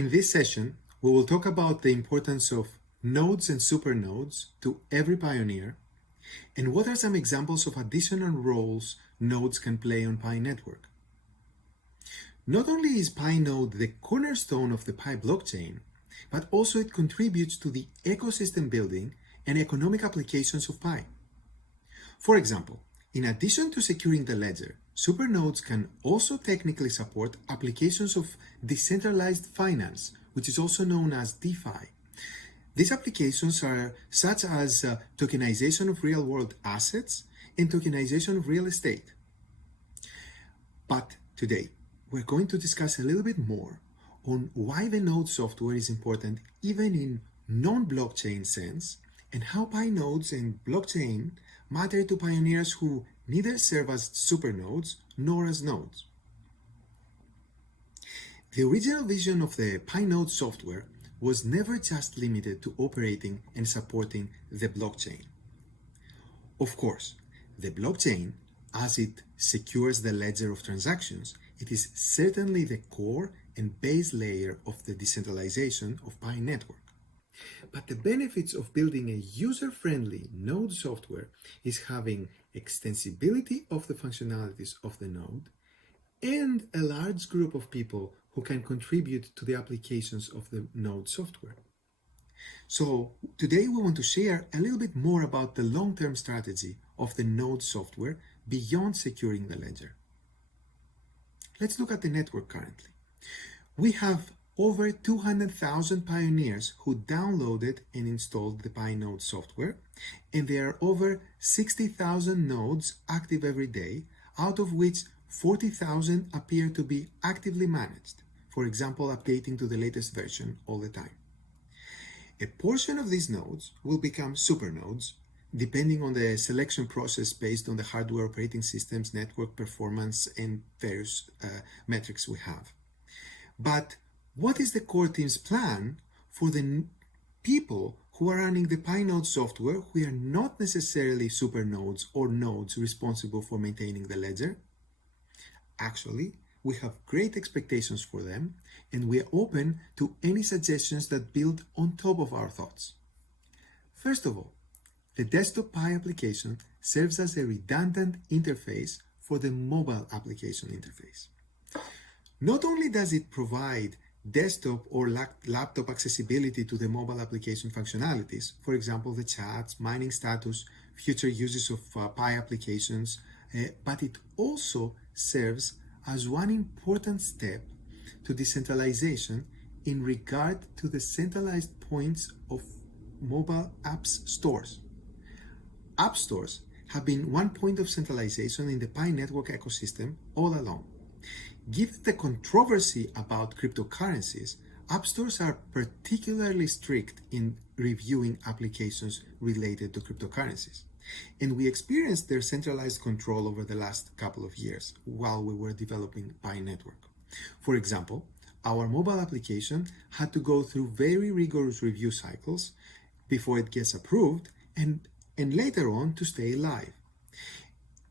In this session, we will talk about the importance of nodes and supernodes to every pioneer, and what are some examples of additional roles nodes can play on Pi network. Not only is Pi node the cornerstone of the Pi blockchain, but also it contributes to the ecosystem building and economic applications of Pi. For example, in addition to securing the ledger, supernodes can also technically support applications of decentralized finance, which is also known as DeFi. These applications are such as tokenization of real-world assets and tokenization of real estate. But today, we're going to discuss a little bit more on why the node software is important even in non-blockchain sense, and how Pi nodes and blockchain matter to pioneers who neither serve as supernodes nor as nodes. The original vision of the Pi node software was never just limited to operating and supporting the blockchain. Of course, the blockchain, as it secures the ledger of transactions, it is certainly the core and base layer of the decentralization of Pi network. But the benefits of building a user-friendly node software is having extensibility of the functionalities of the node and a large group of people who can contribute to the applications of the node software. So today we want to share a little bit more about the long-term strategy of the node software beyond securing the ledger. Let's look at the network currently. We have over 200,000 pioneers who downloaded and installed the Pi node software, and there are over 60,000 nodes active every day, out of which 40,000 appear to be actively managed, for example, updating to the latest version all the time. A portion of these nodes will become supernodes, depending on the selection process based on the hardware operating systems, network performance, and various metrics we have. But what is the core team's plan for the people who are running the Pi node software who are not necessarily supernodes or nodes responsible for maintaining the ledger? Actually, we have great expectations for them, and we are open to any suggestions that build on top of our thoughts. First of all, the desktop Pi application serves as a redundant interface for the mobile application interface. Not only does it provide desktop or laptop accessibility to the mobile application functionalities, for example, the chats, mining status, future uses of Pi applications, but it also serves as one important step to decentralization in regard to the centralized points of mobile apps stores. App stores have been one point of centralization in the Pi network ecosystem all along. Given the controversy about cryptocurrencies, app stores are particularly strict in reviewing applications related to cryptocurrencies. And we experienced their centralized control over the last couple of years while we were developing Pi network. For example, our mobile application had to go through very rigorous review cycles before it gets approved and later on to stay live.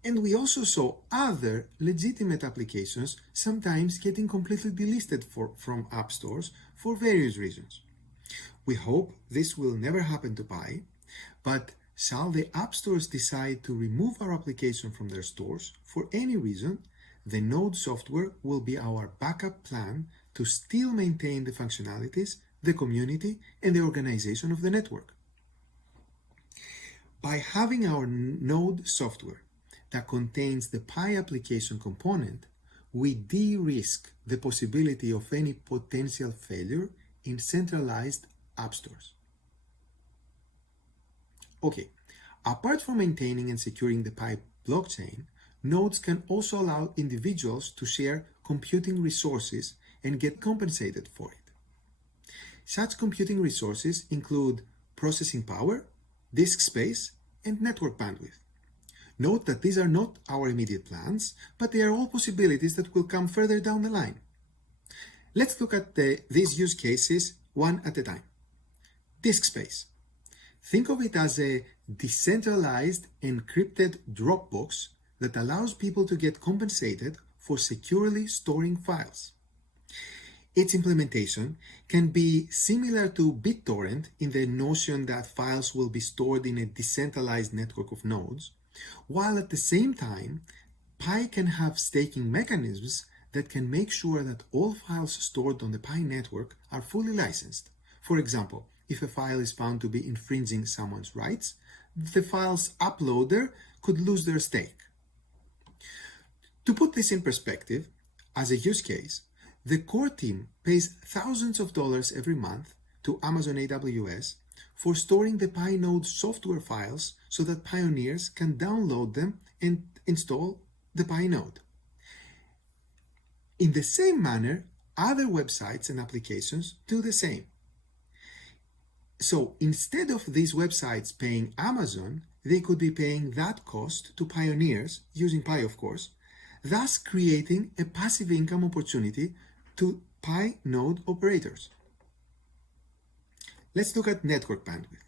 And we also saw other legitimate applications sometimes getting completely delisted from app stores for various reasons. We hope this will never happen to Pi, but shall the app stores decide to remove our application from their stores for any reason, the node software will be our backup plan to still maintain the functionalities, the community, and the organization of the network. By having our node software that contains the Pi application component, we de-risk the possibility of any potential failure in centralized app stores. Okay, apart from maintaining and securing the Pi blockchain, nodes can also allow individuals to share computing resources and get compensated for it. Such computing resources include processing power, disk space, and network bandwidth. Note that these are not our immediate plans, but they are all possibilities that will come further down the line. Let's look at these use cases one at a time. Disk space. Think of it as a decentralized encrypted Dropbox that allows people to get compensated for securely storing files. Its implementation can be similar to BitTorrent in the notion that files will be stored in a decentralized network of nodes, while at the same time, Pi can have staking mechanisms that can make sure that all files stored on the Pi network are fully licensed. For example, if a file is found to be infringing someone's rights, the file's uploader could lose their stake. To put this in perspective, as a use case, the core team pays thousands of dollars every month to Amazon AWS for storing the Pi node software files so that pioneers can download them and install the Pi node. In the same manner, other websites and applications do the same. So instead of these websites paying Amazon, they could be paying that cost to pioneers, using Pi of course, thus creating a passive income opportunity to Pi node operators. Let's look at network bandwidth.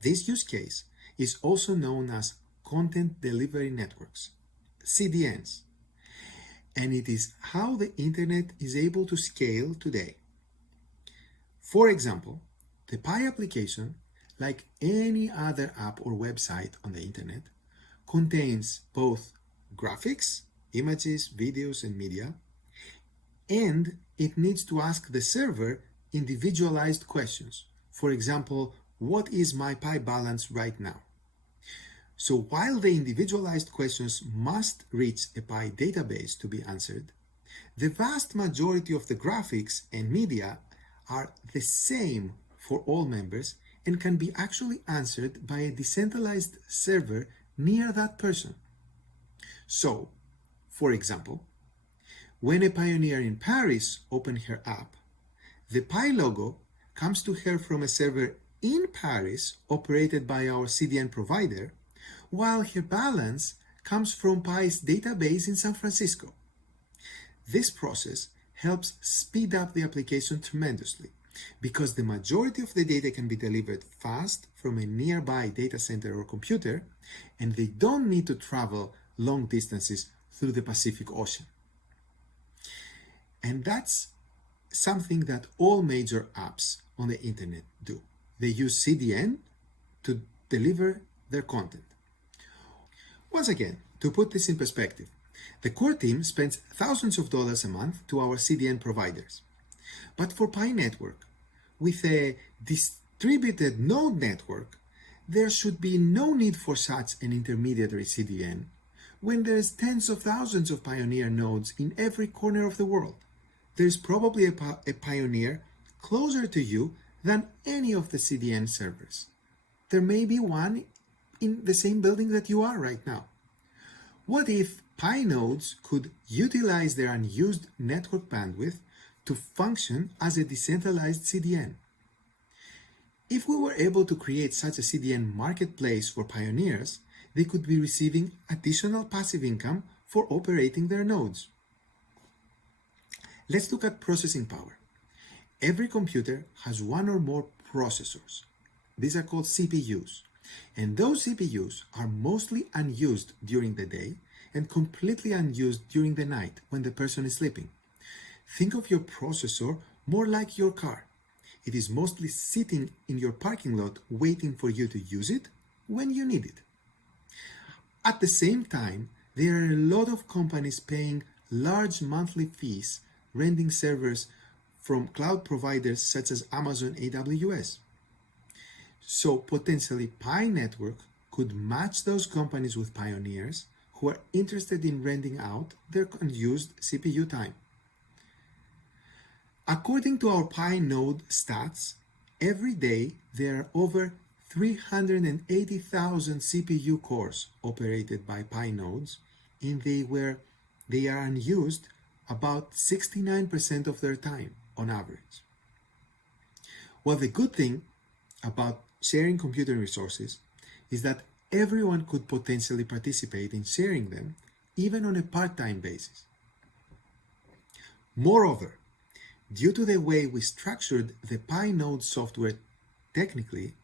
This use case is also known as content delivery networks, CDNs, and it is how the internet is able to scale today. For example, the Pi application, like any other app or website on the internet, contains both graphics, images, videos, and media, and it needs to ask the server individualized questions. For example, what is my Pi balance right now? So while the individualized questions must reach a Pi database to be answered, the vast majority of the graphics and media are the same for all members and can be actually answered by a decentralized server near that person. So, for example, when a pioneer in Paris opens her app, the Pi logo comes to her from a server in Paris operated by our CDN provider, while her balance comes from Pi's database in San Francisco. This process helps speed up the application tremendously because the majority of the data can be delivered fast from a nearby data center or computer, and they don't need to travel long distances through the Pacific Ocean. And that's something that all major apps on the internet do. They use CDN to deliver their content. Once again, to put this in perspective, the core team spends thousands of dollars a month to our CDN providers. But for Pi network, with a distributed node network, there should be no need for such an intermediary CDN when there's tens of thousands of pioneer nodes in every corner of the world. There's probably a pioneer closer to you than any of the CDN servers. There may be one in the same building that you are right now. What if Pi nodes could utilize their unused network bandwidth to function as a decentralized CDN? If we were able to create such a CDN marketplace for pioneers, they could be receiving additional passive income for operating their nodes. Let's look at processing power. Every computer has one or more processors. These are called CPUs. And those CPUs are mostly unused during the day and completely unused during the night when the person is sleeping. Think of your processor more like your car. It is mostly sitting in your parking lot waiting for you to use it when you need it. At the same time, there are a lot of companies paying large monthly fees renting servers from cloud providers such as Amazon AWS. So potentially Pi network could match those companies with pioneers who are interested in renting out their unused CPU time. According to our Pi node stats, every day there are over 380,000 CPU cores operated by Pi nodes, and they are unused about 69% of their time on average. Well, the good thing about sharing computer resources is that everyone could potentially participate in sharing them, even on a part-time basis. Moreover, due to the way we structured the Pi node software technically,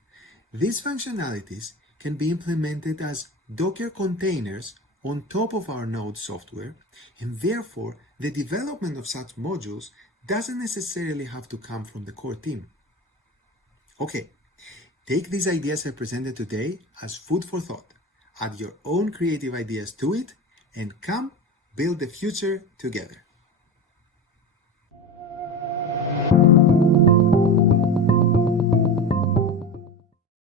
these functionalities can be implemented as Docker containers on top of our node software, and therefore the development of such modules doesn't necessarily have to come from the core team. Okay, take these ideas I presented today as food for thought. Add your own creative ideas to it and come build the future together.